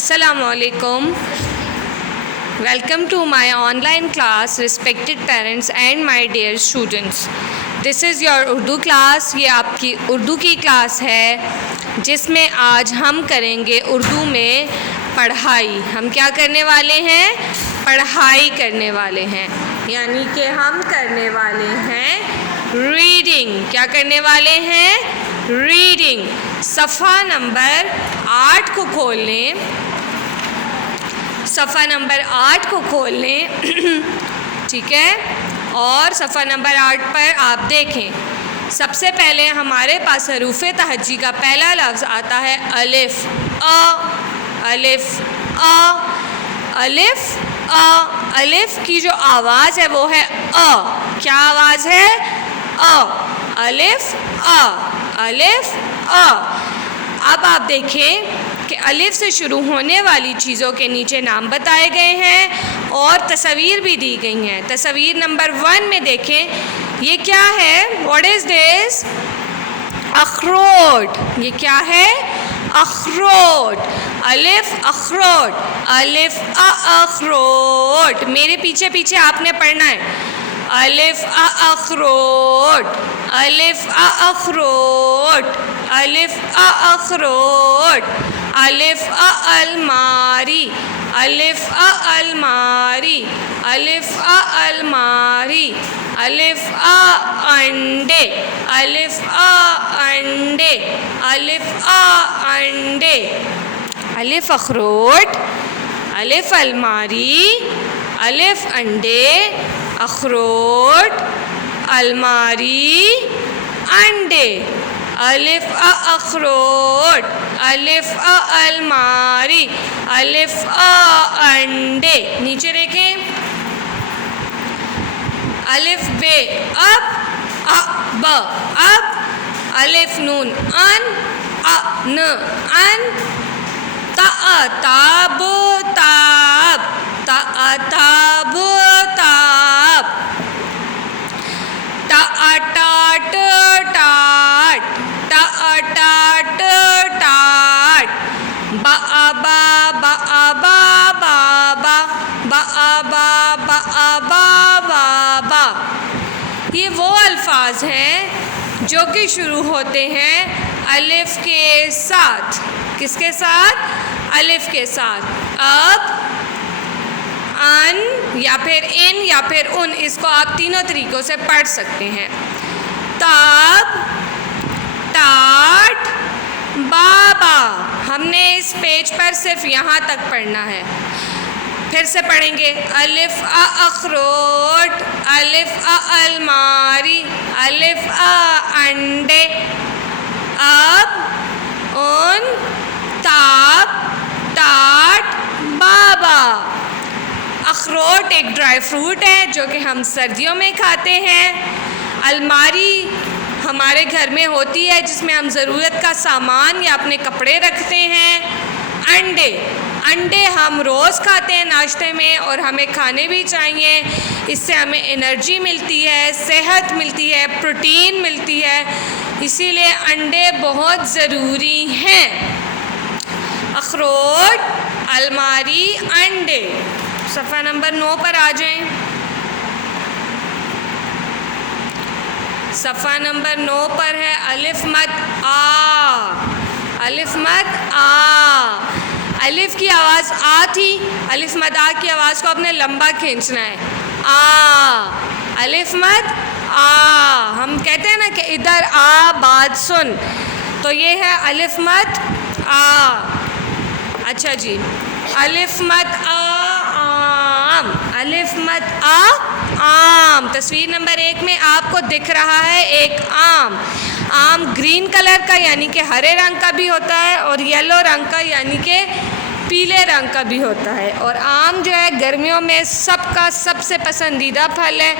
Assalamualaikum. Welcome to my online class, respected parents and my dear students. This is your Urdu class. ये आपकी उर्दू की class है जिसमें आज हम करेंगे उर्दू में पढ़ाई. हम क्या करने वाले हैं? पढ़ाई करने वाले हैं. यानी कि हम करने वाले हैं रीडिंग. क्या करने वाले हैं? रीडिंग. सफ़ा नंबर 8 को खोल लें. सफ़ा नंबर 8 को खोल लें. ठीक है. और सफ़ा नंबर 8 पर आप देखें. सबसे पहले हमारे पास हरूफ़ तहज्जी का पहला लफ्ज़ आता है अलिफ़. अलिफ़ अलिफ़ अलिफ़ की जो आवाज़ है वो है अ. क्या आवाज़ है? अ. अलिफ़ अलिफ़ अ. अब आप देखें कि अलिफ़ से शुरू होने वाली चीज़ों के नीचे नाम बताए गए हैं और तस्वीर भी दी गई हैं. तस्वीर नंबर 1 में देखें. ये क्या है? What is this? अखरोट. ये क्या है? अखरोट. अलिफ़ अखरोट. अलिफ़ अखरोट. मेरे पीछे पीछे आपने पढ़ना है. अलिफ़ अखरोट. अलिफ़ अखरोट. अलिफ़ अखरोट. अलिफ़ अलमारी. अलिफ़ अलमारी. अलिफ़ अलमारी. अलिफ़ अंडे. अलिफ़ अंडे. अलिफ़ अंडे. अलिफ़ अखरोट. अलिफ़ अलमारी. अलिफ़ अंडे. अखरोट. अलमारी. अंडे. अलिफ़ अखरोट. अलिफ़ अलमारी. अलिफ़ अंडे. नीचे देखें. अलिफ़ बे अब ब अब. अलिफ़ नून अन न अन. ताब ताब. ताब ताब. टाट टाट. टाट टाट. बाबा बाबा बाबा. बाबा बाबा बाबा. ये वो अल्फाज हैं जो कि शुरू होते हैं अलिफ़ के साथ. किसके साथ? अलिफ़ के साथ. अब अन या फिर इन या फिर उन, इसको आप तीनों तरीक़ों से पढ़ सकते हैं. ताब टाट बाबा. हमने इस पेज पर सिर्फ यहाँ तक पढ़ना है. फिर से पढ़ेंगे. अलिफ़ अखरोट. अलिफ़ अलमारी. अलिफ़ अंडे. अब उन ताब टाट बाबा. अखरोट एक ड्राई फ्रूट है जो कि हम सर्दियों में खाते हैं. अलमारी हमारे घर में होती है जिसमें हम ज़रूरत का सामान या अपने कपड़े रखते हैं. अंडे. अंडे हम रोज़ खाते हैं नाश्ते में और हमें खाने भी चाहिए. इससे हमें एनर्जी मिलती है, सेहत मिलती है, प्रोटीन मिलती है. इसीलिए अंडे बहुत ज़रूरी हैं. अखरोट, अलमारी, अंडे. सफ़ा नंबर 9 पर आ जाएं. सफ़ा नंबर 9 पर है अलिफ़ मत आ. अलिफ़ मत आ. अलिफ़ की आवाज़ आ थी. अलिफ़ मत आ की आवाज़ को आपने लंबा खींचना है. आ. अलिफ़ मत आ. हम कहते हैं ना कि इधर आ बात सुन, तो ये है अलिफ़ मत आ. अच्छा जी. अलिफ़ मत आ आम. अलिफ़ मत आ आम. तस्वीर नंबर 1 में आपको दिख रहा है एक आम. आम ग्रीन कलर का यानी कि हरे रंग का भी होता है और येलो रंग का यानी कि पीले रंग का भी होता है. और आम जो है गर्मियों में सबका सबसे पसंदीदा फल है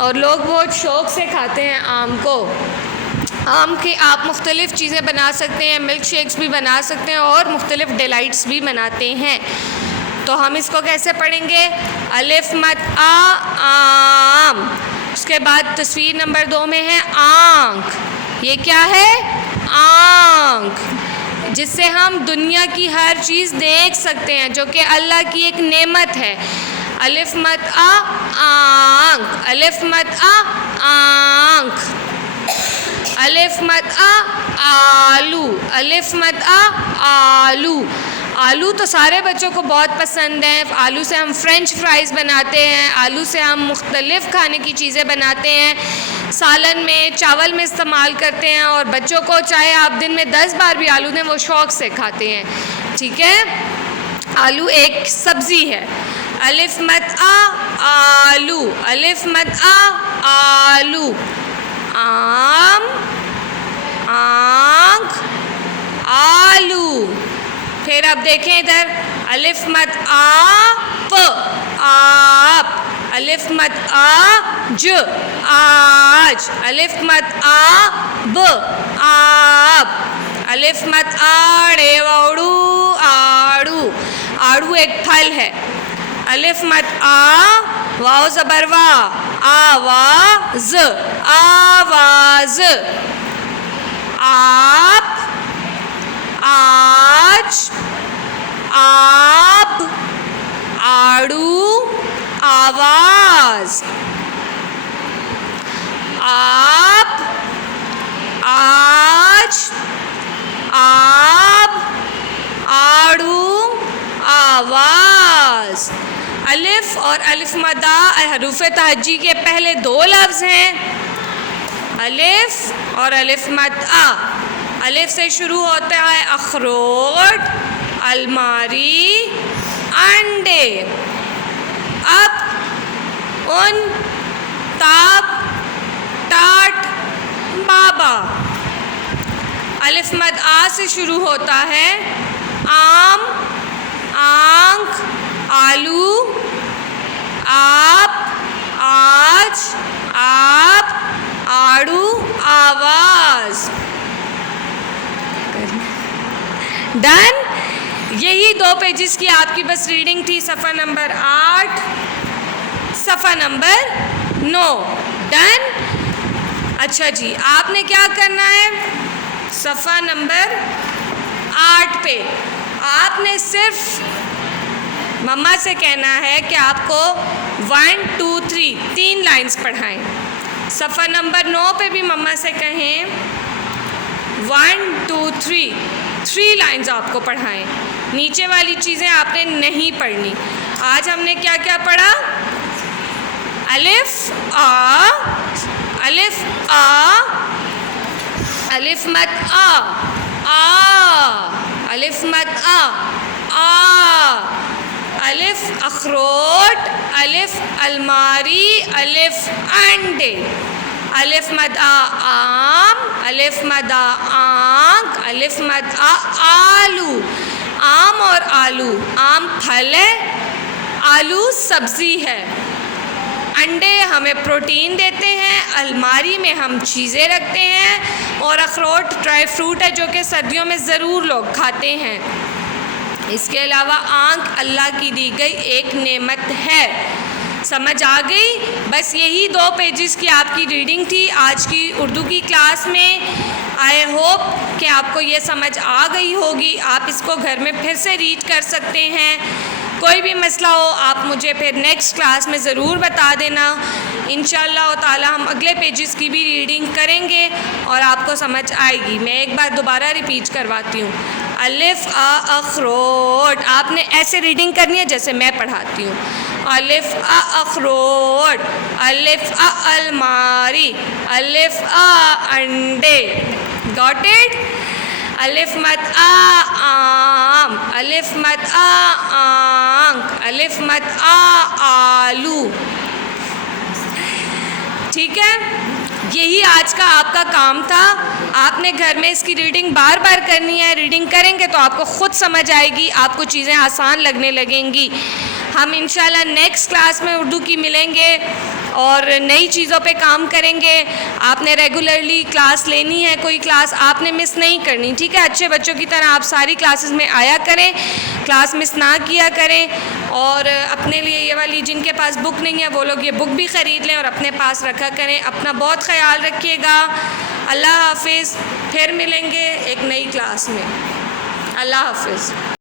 और लोग बहुत शौक़ से खाते हैं आम को. आम की आप मुख्तलिफ़ चीज़ें बना सकते हैं. मिल्क शेक्स भी बना सकते हैं और मुख्तलिफ़ डिलाइट्स भी बनाते हैं. तो हम इसको कैसे पढ़ेंगे? अलिफ़ मत आ आम. उसके बाद तस्वीर नंबर 2 में है आँख. ये क्या है? आँख. जिससे हम दुनिया की हर चीज़ देख सकते हैं, जो कि अल्लाह की एक नेमत है। अलिफ मत आ आंख, अलिफ मत आ आंख, अलिफ मत आ आलू, अलिफ मत आ आलू। आलू तो सारे बच्चों को बहुत पसंद है। आलू से हम फ्रेंच फ्राइज़ बनाते हैं, आलू से हम मुख्तलिफ़ खाने की चीज़ें बनाते हैं, सालन में, चावल में इस्तेमाल करते हैं, और बच्चों को चाहे आप दिन में 10 बार भी आलू दें वो शौक़ से खाते हैं। ठीक है, आलू एक सब्ज़ी है। अलिफ मत आ आलू, अलिफ मत आ आलू। आम, आंख, आलू। फिर अब देखें इधर, अलिफ मत आप, आप, अलिफ मत आज, आज, अलिफ मत आब, आप, अलिफ मत आड़े वड़ू, आड़ू, आड़ू एक फल है। अलिफ मत आ वाव ज़बर वा, आवाज़, आवाज़। आप, आज, आप, आड़ू, आवाज़। आप, आज, आप, आड़ू, आवाज़। अलिफ और अलिफ मदा हरूफ तहज्जी के पहले 2 लफ्ज़ हैं, अलिफ और अलिफ मद आ। अलिफ से शुरू होता है अखरोट, अलमारी, अंडे। अब, उन, ताप, टाट, बाबा। अलिफ मद आ से शुरू होता है आम, आंख, आलू, आप, आज, आप, आड़ू, आवाज़। डन। यही 2 पेजेस की आपकी बस रीडिंग थी, सफ़ा नंबर 8, सफ़ा नंबर 9। डन। अच्छा जी, आपने क्या करना है, सफ़ा नंबर 8 पे आपने सिर्फ मम्मा से कहना है कि आपको 1 2 3 लाइंस पढ़ाएं। सफ़ा नंबर 9 पे भी मम्मा से कहें 1 2 3 लाइंस आपको पढ़ाएं। नीचे वाली चीज़ें आपने नहीं पढ़नी। आज हमने क्या क्या पढ़ा, अलिफ आ, अलिफ आ, अलिफ मत आ, अलिफ मत आ, अलिफ अखरोट, अलिफ अलमारी, अलिफ अंडे। अलिफ मद आ आम, अलिफ मद आ आंख, अलिफ मद आ आलू। आम और आलू, आम फल है, आलू सब्ज़ी है। अंडे हमें प्रोटीन देते हैं, अलमारी में हम चीज़ें रखते हैं, और अखरोट ड्राई फ्रूट है जो कि सर्दियों में ज़रूर लोग खाते हैं। इसके अलावा आँख अल्लाह की दी गई एक नेमत है। समझ आ गई? बस यही 2 पेजेस की आपकी रीडिंग थी आज की उर्दू की क्लास में। आई होप कि आपको ये समझ आ गई होगी। आप इसको घर में फिर से रीड कर सकते हैं। कोई भी मसला हो आप मुझे फिर नेक्स्ट क्लास में ज़रूर बता देना। इंशाअल्लाह ताला हम अगले पेजेस की भी रीडिंग करेंगे और आपको समझ आएगी। मैं एक बार दोबारा रिपीट करवाती हूँ। अलिफ आ अखरोट, आपने ऐसे रीडिंग करनी है जैसे मैं पढ़ाती हूँ। अलिफ आ अखरोट, अलिफ आ अलमारी, अलिफ आ अंडे। Got it? अलिफ मत आ आम, अलिफ मत आ आंख, अलिफ मत आ आलू। ठीक है, यही आज का आपका काम था। आपने घर में इसकी रीडिंग बार बार करनी है। रीडिंग करेंगे तो आपको ख़ुद समझ आएगी, आपको चीज़ें आसान लगने लगेंगी। हम इंशाल्लाह नेक्स्ट क्लास में उर्दू की मिलेंगे और नई चीज़ों पे काम करेंगे। आपने रेगुलरली क्लास लेनी है, कोई क्लास आपने मिस नहीं करनी। ठीक है, अच्छे बच्चों की तरह आप सारी क्लासेस में आया करें, क्लास मिस ना किया करें। और अपने लिए ये वाली जिनके पास बुक नहीं है वो लोग ये बुक भी ख़रीद लें और अपने पास रखा करें। अपना बहुत ख्याल रखिएगा। अल्लाह हाफिज़। फिर मिलेंगे एक नई क्लास में। अल्लाह हाफिज़।